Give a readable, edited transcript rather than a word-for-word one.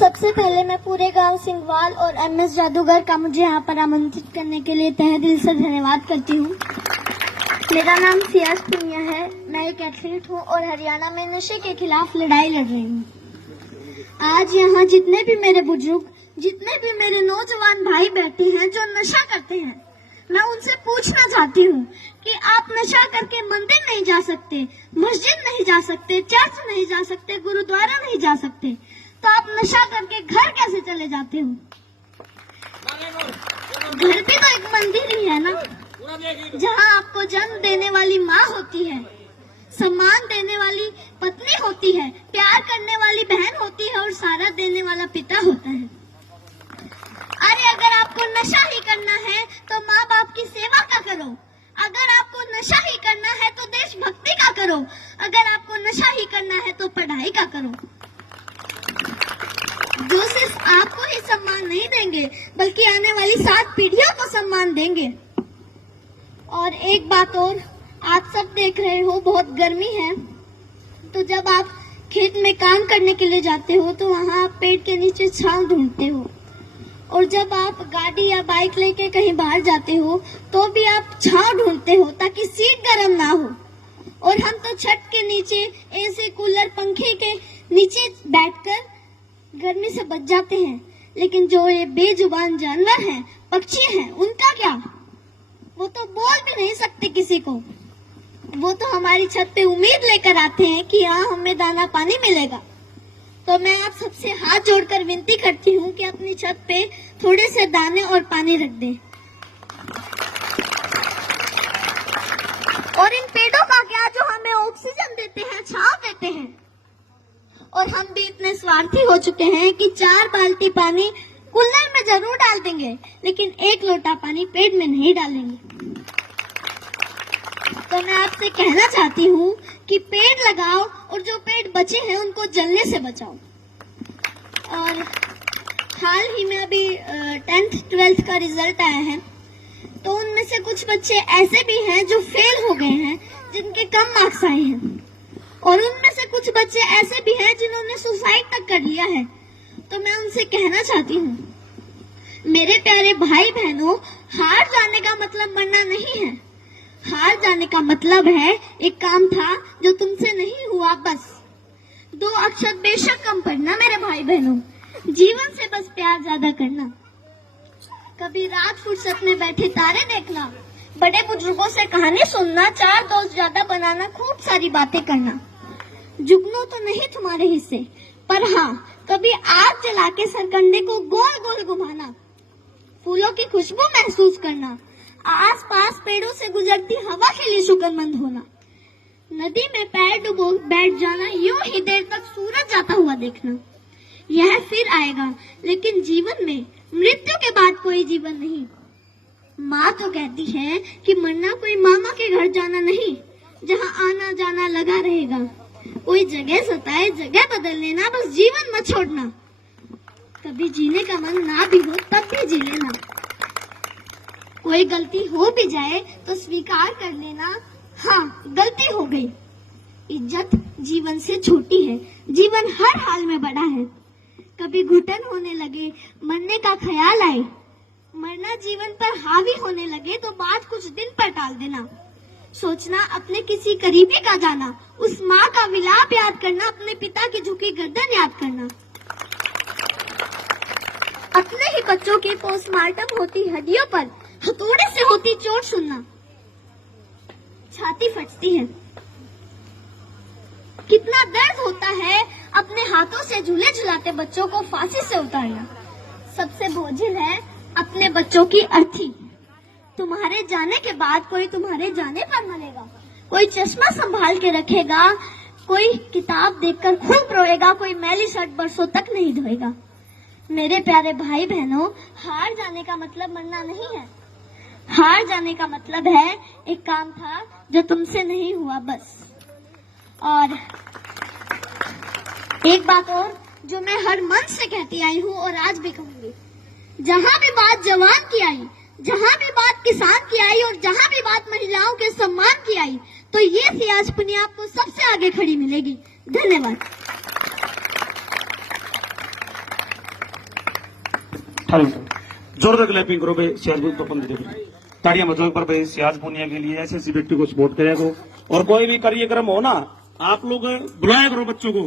सबसे पहले मैं पूरे गांव सिंघवाल और एमएस जादूगर का मुझे यहाँ पर आमंत्रित करने के लिए तहे दिल से धन्यवाद करती हूँ। मेरा नाम सियाज पुनिया है। मैं एक एथलीट हूँ और हरियाणा में नशे के खिलाफ लड़ाई लड़ रही हूँ। आज यहाँ जितने भी मेरे बुजुर्ग, जितने भी मेरे नौजवान भाई बैठे हैं जो नशा करते हैं, मैं उनसे पूछना चाहती हूँ कि आप नशा करके मंदिर नहीं जा सकते, मस्जिद नहीं जा सकते, चर्च नहीं जा सकते, गुरुद्वारा नहीं जा सकते, तो आप नशा करके घर कैसे चले जाते हो? घर भी तो एक मंदिर ही है ना, जहाँ आपको जन्म देने वाली माँ होती है, सम्मान देने वाली पत्नी होती है, प्यार करने वाली बहन होती है और सारा देने वाला पिता होता है। अरे अगर आपको नशा ही करना है तो माँ बाप की सेवा का करो। अगर आपको नशा ही करना है तो देशभक्ति का करो। अगर आपको नशा ही करना है तो पढ़ाई का करो। जो सिर्फ आपको ही सम्मान नहीं देंगे बल्कि आने वाली 7 पीढ़ियों को सम्मान देंगे। और एक बात और, आप सब देख रहे हो बहुत गर्मी है, तो जब आप खेत में काम करने के लिए जाते हो तो वहाँ आप पेड़ के नीचे छांव ढूंढते हो, और जब आप गाड़ी या बाइक लेके कहीं बाहर जाते हो तो भी आप छांव ढूंढते हो ताकि सीट गर्म ना हो। और हम तो छत के नीचे एसी, कूलर, पंखे के नीचे बैठकर गर्मी से बच जाते हैं। लेकिन जो ये बेजुबान जानवर हैं, पक्षी हैं, उनका क्या? वो तो बोल भी नहीं सकते किसी को। वो तो हमारी छत पे उम्मीद लेकर आते हैं कि यहाँ हमें दाना पानी मिलेगा। तो मैं आप सबसे हाथ जोड़कर विनती करती हूँ कि अपनी छत पे थोड़े से दाने और पानी रख दें। और इन पेड़ों का क्या जो हमें ऑक्सीजन देते हैं, छांव देते हैं। और हम भी इतने स्वार्थी हो चुके हैं कि 4 बाल्टी पानी कूलर में जरूर डाल देंगे, लेकिन 1 लोटा पानी पेड़ में नहीं डालेंगे। तो मैं आपसे कहना चाहती हूँ कि पेड़ लगाओ और जो पेड़ बचे हैं उनको जलने से बचाओ। और हाल ही में अभी 10th 12th का रिजल्ट आया है, तो उनमें से कुछ बच्चे ऐसे भी हैं जो फेल हो गए हैं, जिनके कम मार्क्स आए हैं, और उनमें से कुछ बच्चे ऐसे भी हैं जिन्होंने सुसाइड तक कर लिया है। तो मैं उनसे कहना चाहती हूँ, मेरे प्यारे भाई बहनों, हार जाने का मतलब मरना नहीं है। हार जाने का मतलब है एक काम था जो तुमसे नहीं हुआ, बस 2 अक्षर बेशक कम पढ़ना मेरे भाई बहनों। जीवन से बस प्यार ज्यादा करना, कभी रात फुर्सत में बैठे तारे देखना, बड़े बुजुर्गों से कहानी सुनना, 4 दोस्त ज्यादा बनाना, खूब सारी बातें करना। जुगनू तो नहीं तुम्हारे हिस्से, पर हाँ कभी आग जला के सरकंडे को गोल गोल घुमाना, फूलों की खुशबू महसूस करना, आसपास पेड़ों से गुजरती हवा के लिए शुक्रमंद होना, नदी में पैर डुबो बैठ जाना, यूं ही देर तक सूरज जाता हुआ देखना। यह फिर आएगा, लेकिन जीवन में मृत्यु के बाद कोई जीवन नहीं। माँ तो कहती है कि मरना कोई मामा के घर जाना नहीं, जहाँ आना जाना लगा रहेगा। कोई जगह सताए जगह बदल लेना, बस जीवन मत छोड़ना। कभी जीने का मन ना भी हो तब भी जी लेना। कोई गलती हो भी जाए तो स्वीकार कर लेना, हाँ गलती हो गई। इज्जत जीवन से छोटी है, जीवन हर हाल में बड़ा है। कभी घुटन होने लगे, मरने का ख्याल आए, मरना जीवन पर हावी होने लगे तो बात कुछ दिन पर टाल देना। सोचना अपने किसी करीबी का जाना, उस माँ का विलाप याद करना, अपने पिता की झुकी गर्दन याद करना। अपने ही बच्चों की पोस्टमार्टम होती हड्डियों पर हथौड़े से होती चोट सुनना, छाती फटती है। कितना दर्द होता है अपने हाथों से झूले झुलाते बच्चों को फांसी से उतारना। सबसे बोझिल है अपने बच्चों की अर्थी। तुम्हारे जाने के बाद कोई तुम्हारे जाने पर मरेगा, कोई चश्मा संभाल के रखेगा, कोई किताब देखकर खूब रोएगा, कोई मैली शर्ट बरसों तक नहीं धोएगा। मेरे प्यारे भाई बहनों, हार जाने का मतलब मरना नहीं है। हार जाने का मतलब है एक काम था जो तुमसे नहीं हुआ, बस। और एक बात और जो मैं हर मन से कहती आई हूँ और आज भी कहूंगी, जहाँ भी बात जवान की आई, जहाँ भी बात किसान की आई और जहाँ भी बात महिलाओं के सम्मान की आई, तो ये सियाज पुनिया आपको सबसे आगे खड़ी मिलेगी। धन्यवाद। जोरदार क्लैपिंग करो भाई सियाज तो अपन दे ताड़ियां बजाओ पर भाई सियाज पुनिया के लिए ऐसे व्यक्ति को सपोर्ट करेगा। और कोई भी कार्यक्रम हो ना, आप लोग बुलाया करो बच्चों को।